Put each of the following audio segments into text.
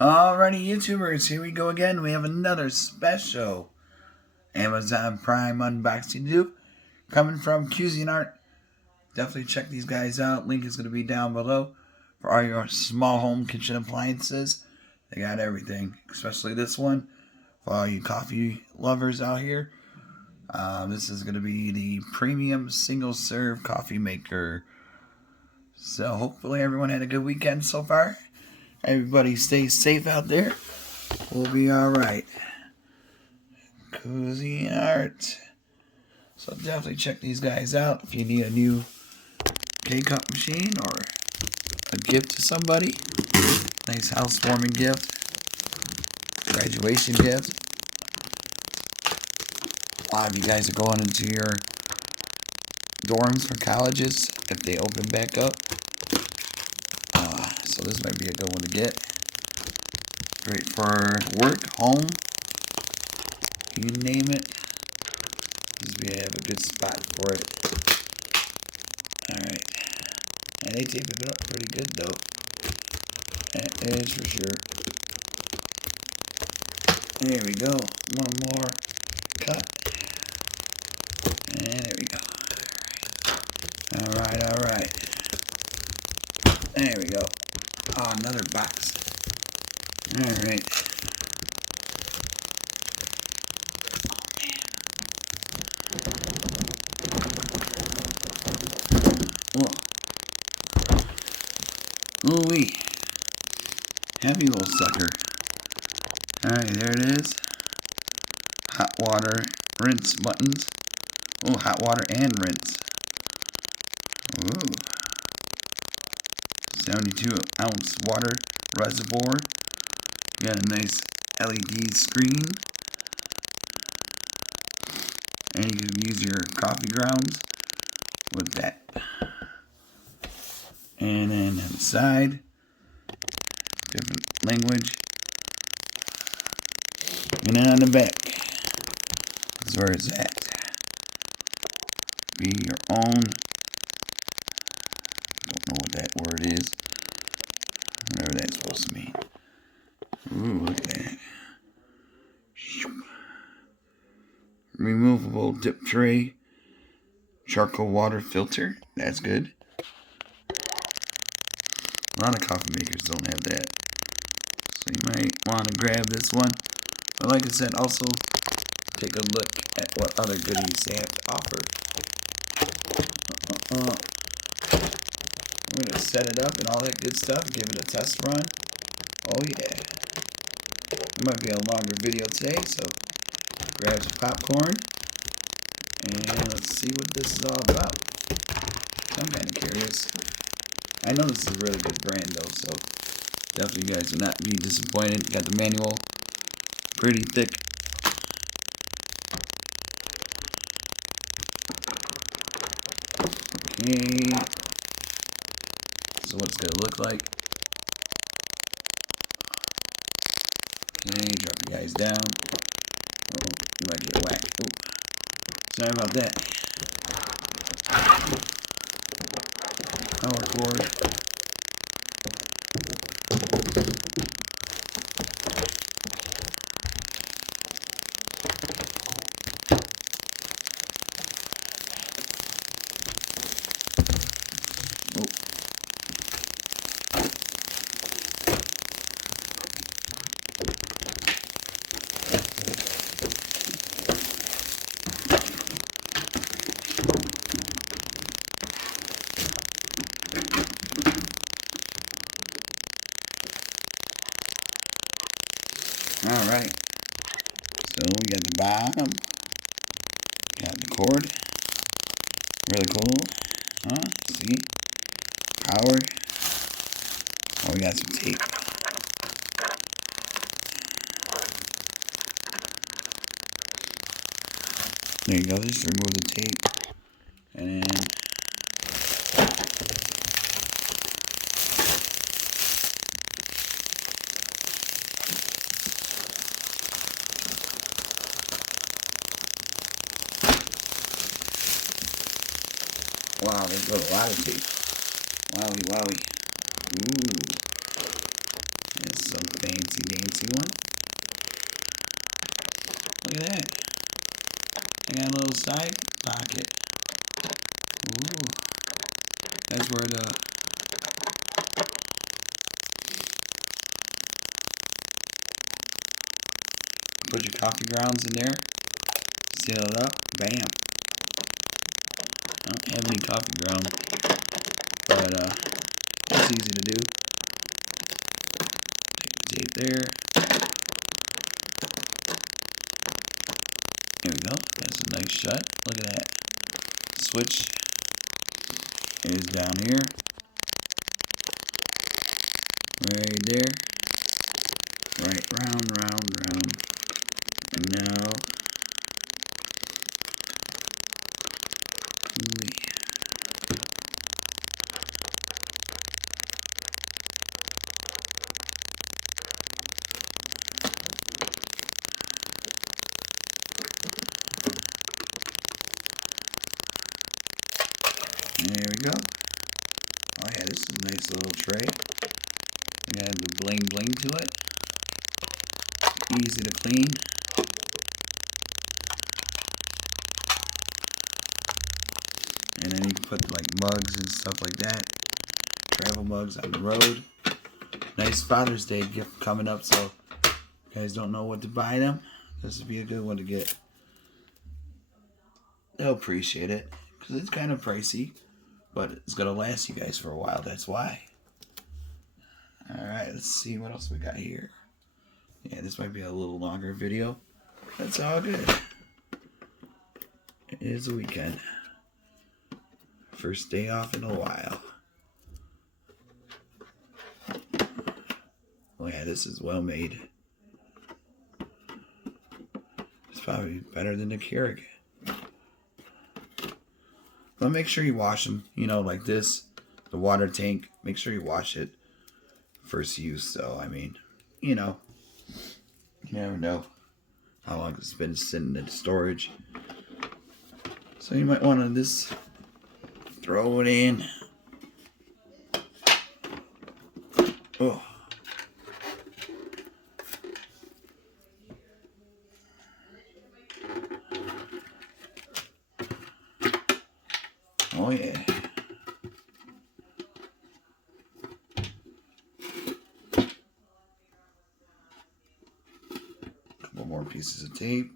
Alrighty, YouTubers, here we go again. We have another special Amazon Prime unboxing to do, coming from Cuisinart. Definitely check these guys out. Link is going to be down below for all your small home kitchen appliances. They got everything, especially this one for all you coffee lovers out here. This is going to be the premium single serve coffee maker. So hopefully everyone had a good weekend so far. Everybody stay safe out there. We'll be alright. Cuisinart. So definitely check these guys out if you need a new K-Cup machine or a gift to somebody. Nice housewarming gift. Graduation gift. A lot of you guys are going into your dorms or colleges if they open back up. So this might be a good one to get. Great for work, home, you name it. We have a good spot for it. Alright. And they tape it up pretty good though. That is for sure. There we go. One more cut. And there we go. Alright. There we go. Oh, another box. Alright. Ooh-wee. Heavy little sucker. Alright, there it is. Hot water rinse buttons. Oh, hot water and rinse. Ooh. 72-ounce water reservoir. Got a nice LED screen. And you can use your coffee grounds with that. And then on the side, different language. And then on the back is where it's at. Be your own. Don't know what that word is. Whatever that's supposed to mean. Ooh, look at that. Removable dip tray. Charcoal water filter. That's good. A lot of coffee makers don't have that. So you might want to grab this one. But like I said, also take a look at what other goodies they have to offer. I'm going to set it up and all that good stuff. Give it a test run. Oh yeah. It might be a longer video today, so grab some popcorn. And let's see what this is all about. I'm kind of curious. I know this is a really good brand though, so definitely you guys will not be disappointed. Got the manual, pretty thick. Okay, so what it's gonna look like. Okay, drop you guys down. Oh, you might get whacked. Oh, sorry about that. Power cord. Alright, so we got the bottom, got the cord, really cool, see, power, oh we got some tape, there you go, just remove the tape, and then, wow, there's a lot of tape. Wowie. Ooh. It's some fancy dancy one. Look at that. I got a little side pocket. Ooh. That's where the put your coffee grounds in there, seal it up, bam. I don't have any coffee ground, but it's easy to do. Take the tape there. There we go. That's a nice shut. Look at that. Switch is down here. Right there. Right, round, round, round. And now, there we go. Oh yeah, this is a nice little tray. We got the bling bling to it. Easy to clean. And then you can put like mugs and stuff like that. Travel mugs on the road. Nice Father's Day gift coming up, so if you guys don't know what to buy them, this would be a good one to get. They'll appreciate it, because it's kind of pricey, but it's going to last you guys for a while, that's why. Alright, let's see what else we got here. Yeah, this might be a little longer video. That's all good. It is a weekend. First day off in a while. Oh yeah, this is well made. It's probably better than the Keurig. But make sure you wash them. You know, like this, the water tank. Make sure you wash it first use. So, I mean, you know, you never know how long it's been sitting in storage. So you might want to just throw it in. Oh. Oh yeah. Couple more pieces of tape.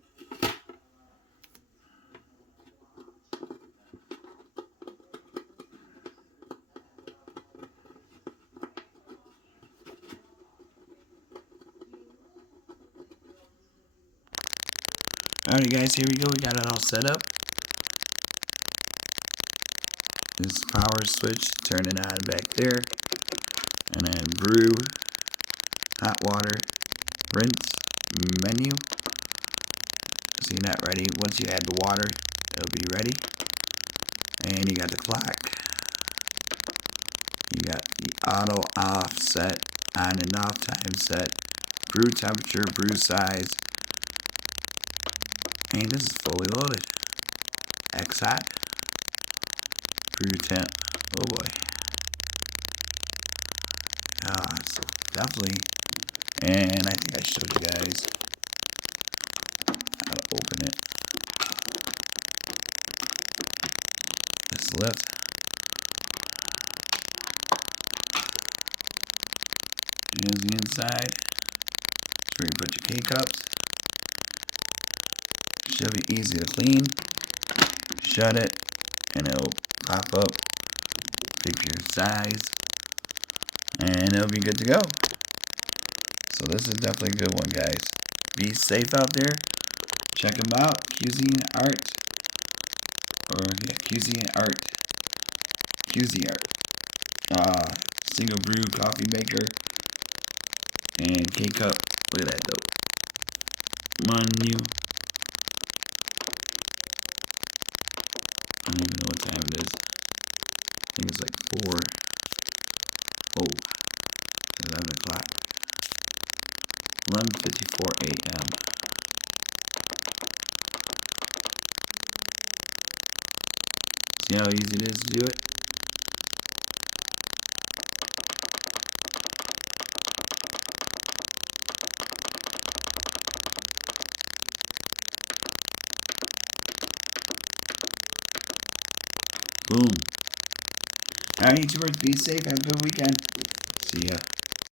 Alright guys, here we go. We got it all set up. This power switch, turn it on back there. And then brew, hot water, rinse, menu. So you're not ready. Once you add the water, it'll be ready. And you got the clock. You got the auto off set, on and off time set, brew temperature, brew size. And this is fully loaded. X hot. Brew temp. Oh boy. So definitely. And I think I showed you guys how to open it. This lift. Here's the inside. That's where you put your K-cups. Should be easy to clean. Shut it, and it'll pop up. Pick your size, and it'll be good to go. So this is definitely a good one, guys. Be safe out there. Check them out. Cuisinart, or yeah, Cuisinart. Single brew coffee maker and K-cup. Look at that though. Menu. I don't even know what time it is. I think it's like 4. Oh, 11 o'clock. 11:54 a.m. See how easy it is to do it? Boom. Alright, YouTubers, be safe. Have a good weekend. See ya.